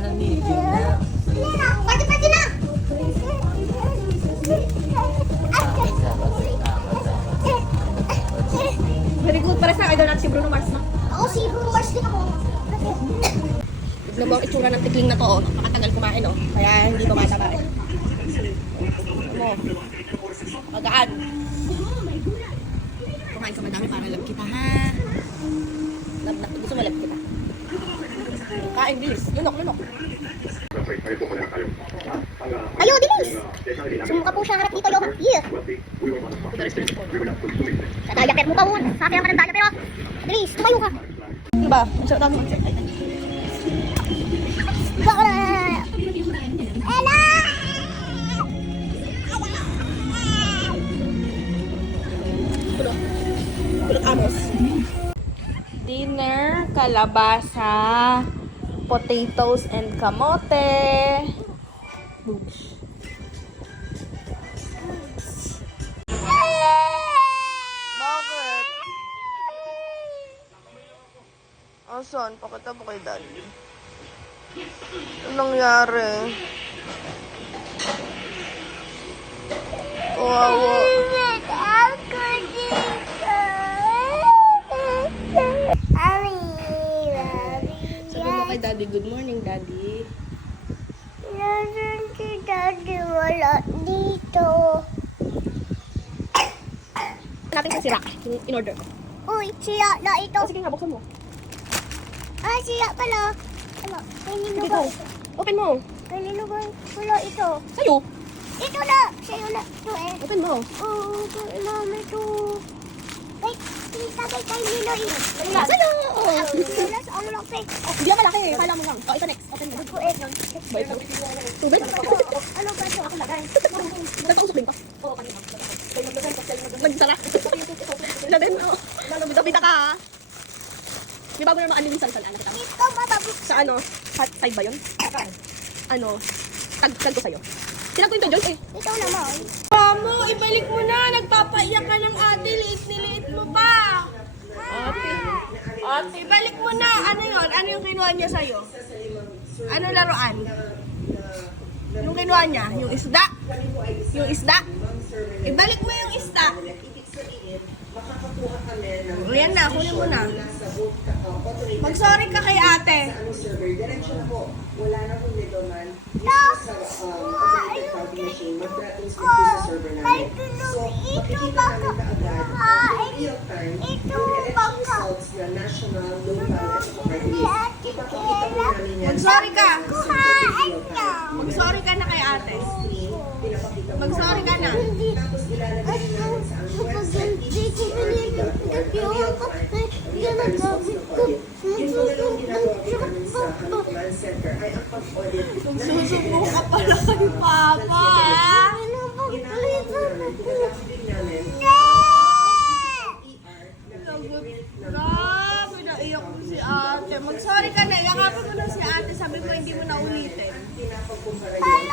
nananigil na. Pati na! Very good. Pares na idol natin si Bruno Mars, no? Ako si Bruno Mars din ako. Tignan mo ang itsura ng tikling na to, oh. Napakatagal kumain, oh. Kaya hindi tumataba, eh. Ano mo? Magaan. Kumain ka madami para love kita, ha? Gusto mo love kita? Kain, bilis. Lunok. Ayo, bilis! Sumuka po siya harap dito, Johan. Yeah! Sa diaper mo pa mo. Sa akin naman ang diaper, oh. Bilis, tumayo ka. Ano ba? Ang sarap dami. Baka na! Ella! Kulot amos. Dinner, kalabasa, potatoes and kamote. Boosh. Bakit? Asan? Pakita mo kay Daddy. Anong nangyari? Kawawa. Sabi mo kay Daddy, good morning, Daddy. Nasaan si Daddy? Wala dito. Natin sa sira, yung in-order ko. Uy, siya na ito. Oh, sige nga, buksan mo. Ah, siya pala. Ano? Kanino Sige, ba? go. Open mo. Kanino ba? Wala ito. Sa'yo. Ito na. Sa'yo na. Ito eh. Open mo. Oo, kailangan ito. Wait, kita kay Ninoy. Wala, sa'yo. Wala sa ano lang, Pe. Oh, hindi ang malaki. Kala mo lang. Oh, ito next. Open mo. Kuit. Bait mo. Tubig? Ano ba ito? Ako lagay. Nagpausok din to. Oo, kanina. Nagsara. Wala din, oh. Bida-bida ka, ha? May bago naman unlimited salsa na kita. Ito mababuk. Sa ano? Side ba yun? Ano? Tag ko sa'yo. Sinag ko yung Joyce, eh. Ito naman. Mamo, ibalik mo na. Nagpapaiyak ka ng ate. Liit mo pa. Ate, ibalik mo na. Ano yun? Ano yung kinuha niya sa'yo? Ano laruan? Yung kinuha niya? Yung isda? Yung isda? Ibalik mo yung isda. O yan na, kunin mo na. Mag-sorry ka kay ate. Mag-sorry ka. Mag-sorry ka na kay ate. Mag-sorry ka na. Magsusubo ka pala kay Papa, ha? Grabe, naiyak mo si ate. Mag-sorry ka na. Yakapin mo na si ate. Sabi mo hindi mo na ulitin. Ay,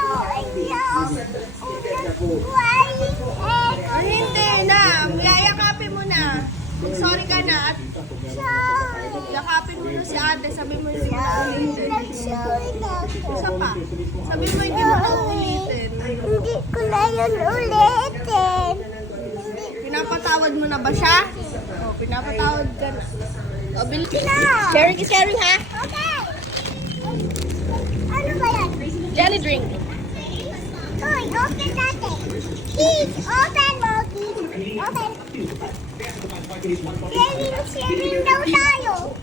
hindi na. Yayakapin mo na. Mag-sorry ka na. At yakapin mo na si ate. Sabi mo hindi mo na ulitin. Isa pa. Sabi mo hindi mo na ulitin. Hindi ko na yun ulitin. Pinapatawad mo na ba siya? O, pinapatawad ka na. O, bilis. Na. Sharing is caring, ha? Okay. Ano ba yan? Jelly drink. Uy, open natin. Kids, open mo, kids. Open. Sharing daw tayo.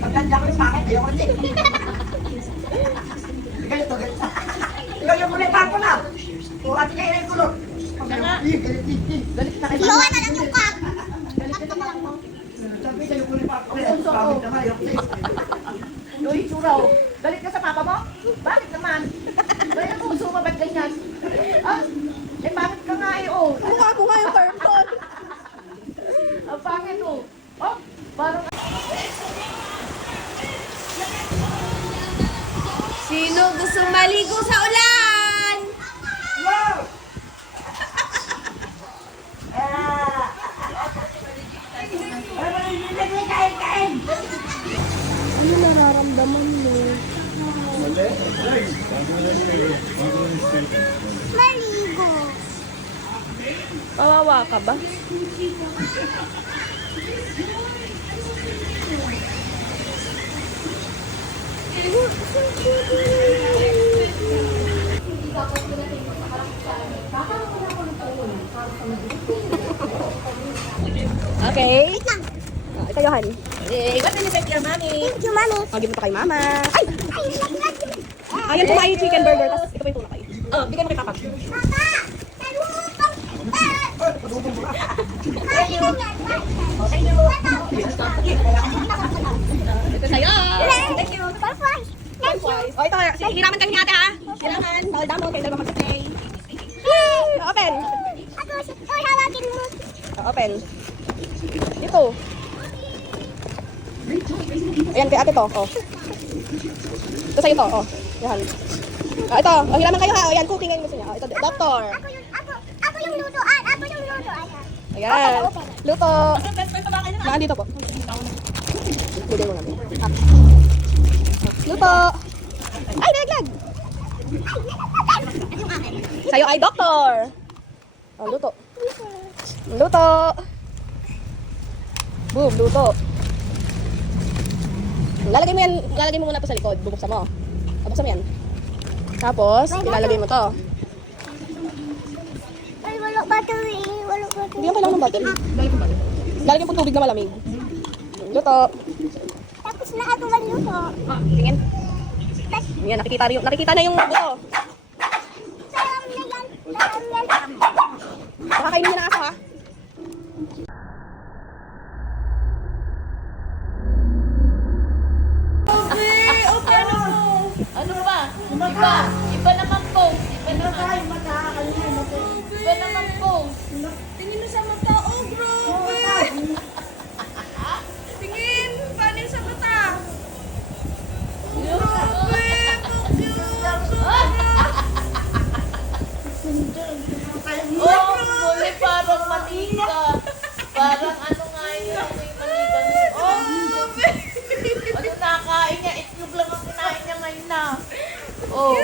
Pagkanda ko sa akin, ayoko din. Ganito. Ikaw yung kulipan ko na. O, ate kayo na yung kulot. Galit na kayo. Iyawan na lang yung cup. Cup ka na lang mo. Sabi kayo yung kulipan ko. Pagod naman, ayoko din. Yung itsura, oh. Galit ka sa papa mo? Bakit naman? Bakit ang puso mo? Ba't ganyan? Ah, eh bakit ka nga eh, oh? Mukha mo nga yung carton. Ang pangit, oh. Oh, parang... Sino gusto maligo sa ulan? Wow! Kain! nararamdaman mo? Maligo. Kawawa ka ba? Okay. Wait lang. Ito, Johan. What will you say to your mommy? Thank you, Mami. Give mo to kay mama. Ay! Ay, laglag. Ayan po may chicken burger. Tapos ito po yung tunay. Oh, bigyan mo kay papa. Papa! Nalutong! Ito sa'yo. Thank you. Bye-bye. Thank you. Oh, ito. Hiraman kami ni ate, ha? Hiraman. Bawal damo. Kaya dalawa mag-stay. Open. Ako, hawagin mo. Open. Ito. Ayan, kay ate to. Oh. Ito sa'yo to. Oh. Yan. Ito. Oh, hiraman kayo, ha? Oh, yan. Cooking ngayon gusto niya. Oh, ito, doctor. Ako yung lutoan. Ako yung lutoan. Ayan. Luto. Naan dito po. Bigay mo namin. Luto. Ay, naglag. Sa'yo ay doctor. Oh, luto. Luto. Boom, luto. Lalagay mo muna to sa likod. Bubuksan mo. Bubuksan mo yan. Tapos, ilalagay mo to. Ay, wala battery. Wala battery. Hindi yan kailangan ng battery. Lalagyan po tubig na malamig. Luto. Tapos na ako magluto. Tingin. Yan, nakikita na yung buto. Sarang na yan. Sarang na yan. Baka kainin niya ng aso, ha? Ano ba? Iba naman po. Iba naman po. Tingin mo sa mata. Oh, grabe. Tingin. Paano sa mata? Oh, muli parang manika. Parang ano nga yun, may manika. Oh, ano nakain niya? Itlog lang ang kinain niya ngayon na. Oh.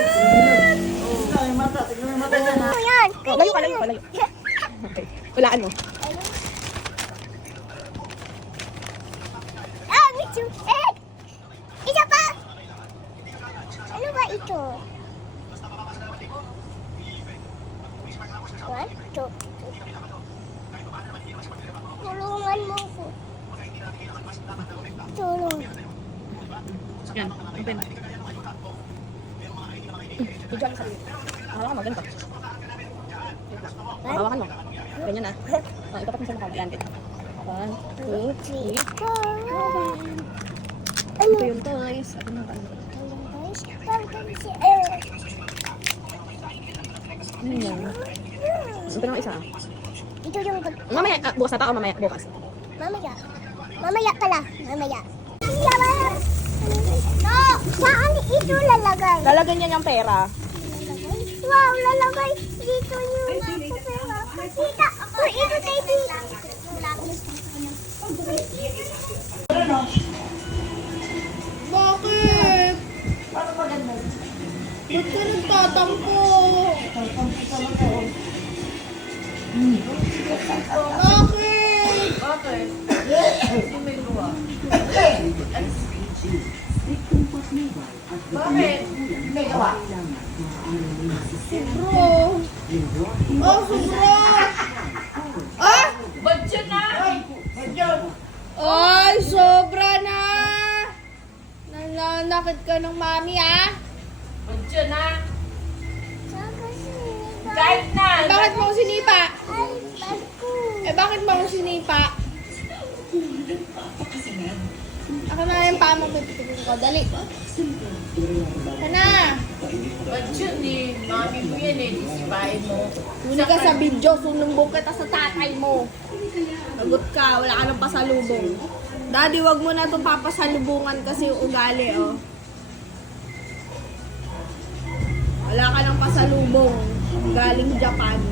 Ano yan? Oh, layo ka. Okay. Hulaan mo. Ah, me too. Eh! Isa pa! Ano ba ito? 1, 2. Tulungan mo ko. Tulong. Yan. Open. Video ang sarili. Hawakan mo, ganito. Hawakan mo. Ganyan na. Oh, itapat mo sa mukha. Yan. 1, 2, 3. 4. Ito yung toys. Ito yung ano. Ano yan? Ito na isa. Ito yung Mamaya, bukas na pa o mamaya? Bukas. mamaya. Mamaya pala. Mamaya. No! Saan ito lalagay? Lalagyan niya niyang pera. Wow, lalagay dito yung pera. Tita, ito kay Tita. Bakit? Ba't ka nagtatampo? Bakit? Bakit? Hindi may gawa. Bakit? May gawa. Bro. Oh, sobra. Ah! Ba't yun na? Ay, sobra na. Nananakit ka ng mami, ah. Ba't yun na? Kahit na. Bakit mo ako sinipa? Ay, bago. Bakit mo ako sinipa? Ako na yung paa mo, pipipigin ko. Dali. Ka na. Ba't yun eh? Mami mo yan eh. Disipain mo. Huli ka sa video, sunumbong kita sa tatay mo. Lagot ka, wala ka ng pasalubong. Daddy, wag mo na itong papasalubungan kasi yung ugali, oh. Wala ka ng pasalubong. Galing Japan.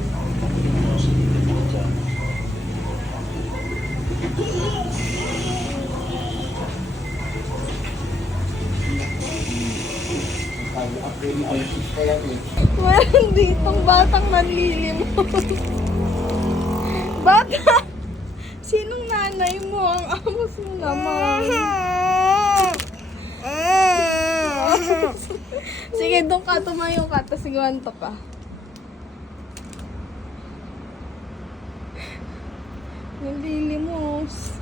Meron ditong batang nanlilimot. Bata! Sinong nanay mo? Ang amos mo naman. Sige, doon ka. Tumayo ka. Tapos sigawanto ka. Nanlilimos.